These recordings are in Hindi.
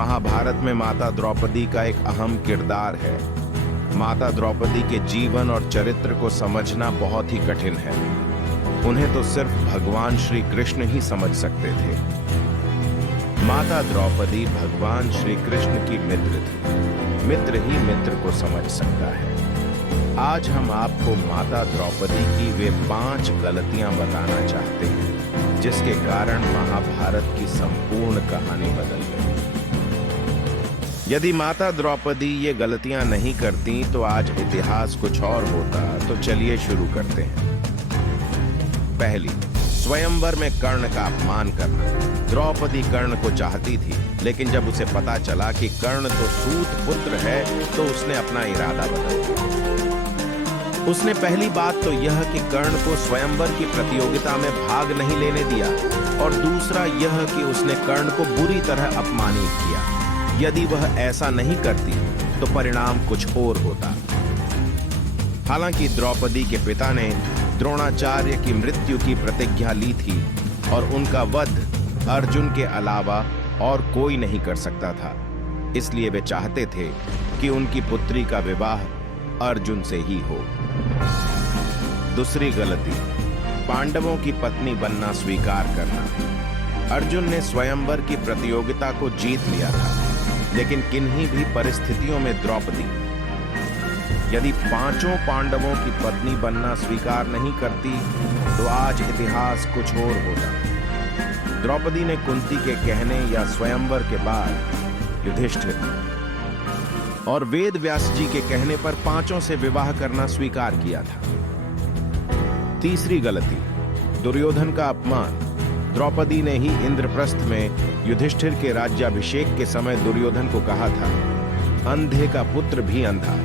महाभारत में माता द्रौपदी का एक अहम किरदार है। माता द्रौपदी के जीवन और चरित्र को समझना बहुत ही कठिन है। उन्हें तो सिर्फ भगवान श्री कृष्ण ही समझ सकते थे। माता द्रौपदी भगवान श्री कृष्ण की मित्र थी। मित्र ही मित्र को समझ सकता है। आज हम आपको माता द्रौपदी की वे 5 गलतियां बताना चाहते हैं जिसके कारण महाभारत की संपूर्ण कहानी बदल गई। यदि माता द्रौपदी ये गलतियां नहीं करती तो आज इतिहास कुछ और होता। तो चलिए शुरू करते हैं। पहली, स्वयंवर में कर्ण का अपमान करना। द्रौपदी कर्ण को चाहती थी, लेकिन जब उसे पता चला कि कर्ण तो सूत पुत्र है तो उसने अपना इरादा बदल दिया। उसने पहली बात तो यह कि कर्ण को स्वयंवर की प्रतियोगिता में भाग नहीं लेने दिया, और दूसरा यह कि उसने कर्ण को बुरी तरह अपमानित किया। यदि वह ऐसा नहीं करती तो परिणाम कुछ और होता। हालांकि द्रौपदी के पिता ने द्रोणाचार्य की मृत्यु की प्रतिज्ञा ली थी और उनका वध अर्जुन के अलावा और कोई नहीं कर सकता था, इसलिए वे चाहते थे कि उनकी पुत्री का विवाह अर्जुन से ही हो। दूसरी गलती, पांडवों की पत्नी बनना स्वीकार करना। अर्जुन ने स्वयंवर की प्रतियोगिता को जीत लिया था, लेकिन किन्हीं भी परिस्थितियों में द्रौपदी यदि 5 पांडवों की पत्नी बनना स्वीकार नहीं करती तो आज इतिहास कुछ और होता। द्रौपदी ने कुंती के कहने या स्वयंवर के बाद युधिष्ठिर और वेद व्यास जी के कहने पर 5 से विवाह करना स्वीकार किया था। तीसरी गलती, दुर्योधन का अपमान। द्रौपदी ने ही इंद्रप्रस्थ में युधिष्ठिर के राज्याभिषेक के समय दुर्योधन को कहा था, अंधे का पुत्र भी अंधा।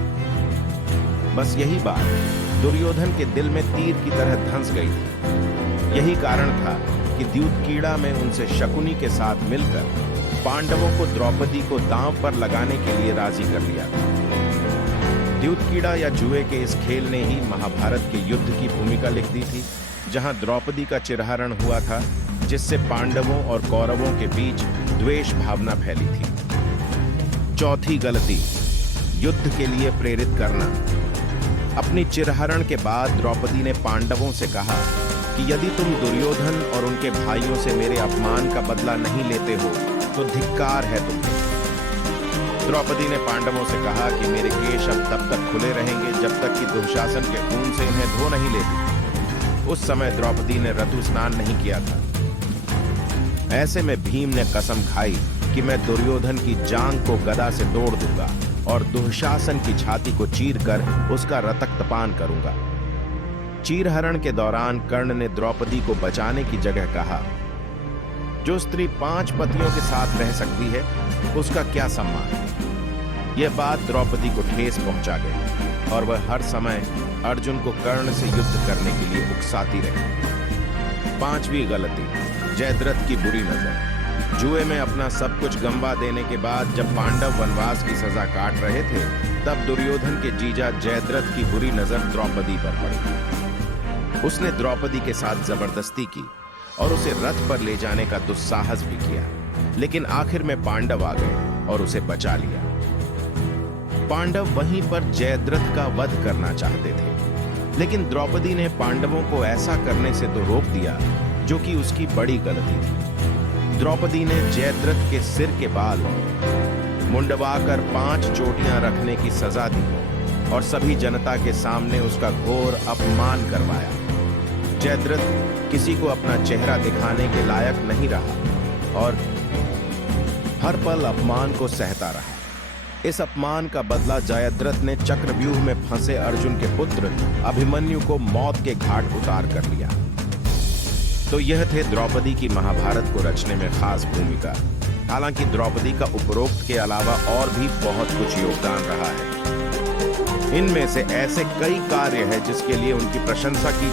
बस यही बात दुर्योधन के दिल में तीर की तरह धंस गई थी। यही कारण था कि द्यूतकीड़ा में उनसे शकुनी के साथ मिलकर पांडवों को द्रौपदी को दांव पर लगाने के लिए राजी कर लिया था। द्यूतकीड़ा या जुए के इस खेल ने ही महाभारत के युद्ध की भूमिका लिख दी थी, जहां द्रौपदी का चिरहरण हुआ था, जिससे पांडवों और कौरवों के बीच द्वेष भावना फैली थी। चौथी गलती, युद्ध के लिए प्रेरित करना। अपनी चिरहरण के बाद द्रौपदी ने पांडवों से कहा कि यदि तुम दुर्योधन और उनके भाइयों से मेरे अपमान का बदला नहीं लेते हो तो धिक्कार है तुम्हें। द्रौपदी ने पांडवों से कहा कि मेरे केश अब तब तक खुले रहेंगे जब तक कि दुशासन के खून से इन्हें धो नहीं लेती। उस समय द्रौपदी ने ऋतु स्नान नहीं किया था। ऐसे में भीम ने कसम खाई कि मैं दुर्योधन की जांघ को गदा से तोड़ दूंगा और दुशासन की छाती को चीरकर उसका रक्तपान करूंगा। चीरहरण के दौरान कर्ण ने द्रौपदी को बचाने की जगह कहा, जो स्त्री 5 पतियों के साथ रह सकती है उसका क्या सम्मान। यह बात द्रौपदी को ठेस पहुंचा गई और वह हर समय अर्जुन को कर्ण से युद्ध करने के लिए उकसाती रही। 5वीं गलती, जयद्रथ की बुरी नजर। जुए में अपना सब कुछ गंवा देने के बाद जब पांडव वनवास की सजा काट रहे थे, तब दुर्योधन के जीजा जयद्रथ की बुरी नजर द्रौपदी पर पड़ी। उसने द्रौपदी के साथ जबरदस्ती की और उसे रथ पर ले जाने का दुस्साहस भी किया, लेकिन आखिर में पांडव आ गए और उसे बचा लिया। पांडव वहीं पर जयद्रथ का वध करना चाहते थे, लेकिन द्रौपदी ने पांडवों को ऐसा करने से तो रोक दिया, जो कि उसकी बड़ी गलती थी। द्रौपदी ने जयद्रथ के सिर के बाल मुंडवाकर 5 चोटियां रखने की सजा दी और सभी जनता के सामने उसका घोर अपमान करवाया। जयद्रथ किसी को अपना चेहरा दिखाने के लायक नहीं रहा और हर पल अपमान को सहता रहा। इस अपमान का बदला जयद्रथ ने चक्रव्यूह में फंसे अर्जुन के पुत्र अभिमन्यु को मौत के घाट उतार कर लिया। तो यह थे द्रौपदी की महाभारत को रचने में खास भूमिका। हालांकि द्रौपदी का उपरोक्त के अलावा और भी बहुत कुछ योगदान रहा है। इनमें से ऐसे कई कार्य हैं जिसके लिए उनकी प्रशंसा की